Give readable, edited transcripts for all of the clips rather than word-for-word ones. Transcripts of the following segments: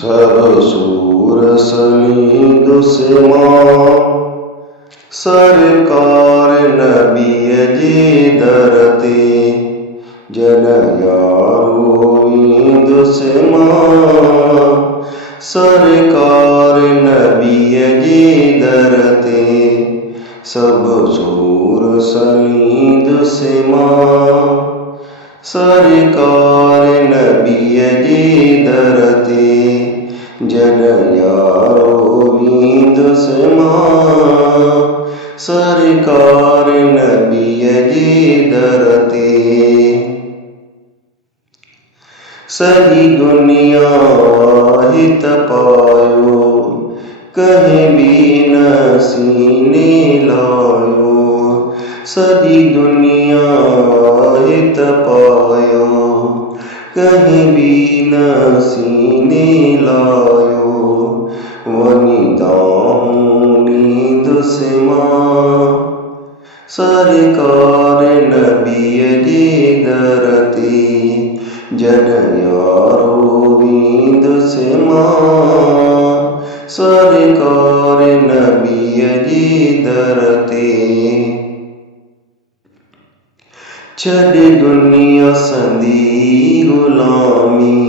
सब सूर सलीद से मां सरकार नबी जी दरते जन यारो ईंद से मां सरकार नबी जी दरते सब सूर सलीद से मां सरकार नबी जी दरते जन यारो ईंद से मां सरकार नबी जी दरते सही दुनिया हित पायो कहीं भी न सीने लायो सजी दुनिया हित पायो कहीं भी न सीने लायो वनिता नींद से मां सरकार नबी जी दरते जन यारो नींद से मां सरकार नबी जी दरते छॾ दुनिया संदी गुलामी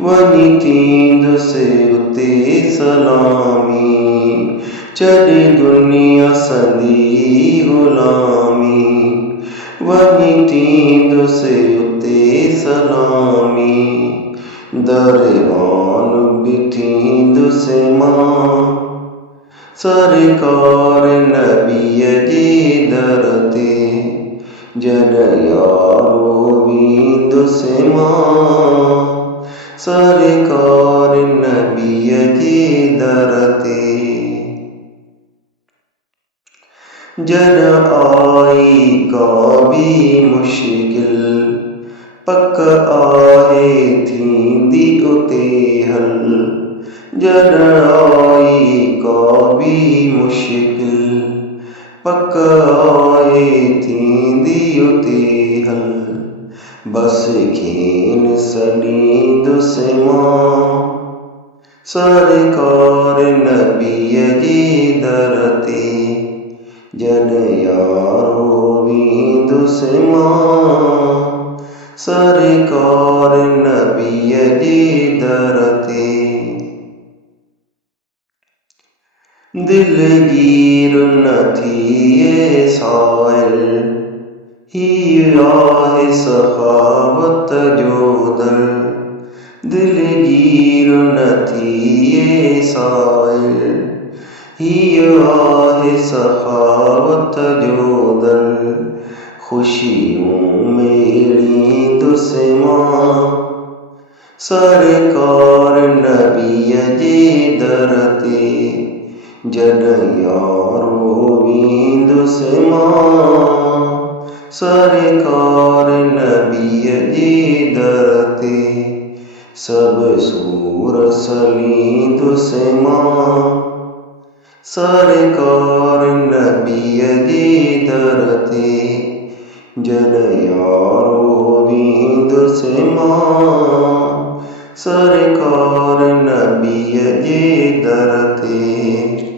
वञी थींदुसि उते सलामी छॾ दुनिया संदी गुलामी वञी थींदुसि उते सलामी दरबान बि थींदुसि मां सरकार नबी जी दरते जन यारो ईंद से मां सरकार नबी जी दरते जन आई का भी मुश्किल पक आहे थींदी उते हल जन आई का भी मुश्किल पक आहे थींदी उते हल बस खेन सॾींदुसि मां सरकार नबी जी दरते जन यारो ईंदुसि मां सरकार नबी जी दरते दिलगीर न थिए साइल ही आहे सखावत जो दर दिलगीर न थिए साइल ही आहे सखावत जो दर खुशियों में ॾींदुसि मां सरकार नबी जी दरते जन यारो ईंदुसि मां सरकार नबी जी दरते सब सूर सलींदुसि मां सरकार नबी जी दरते जन यारो ईंदुसि मां सरकार नबी जी दरते।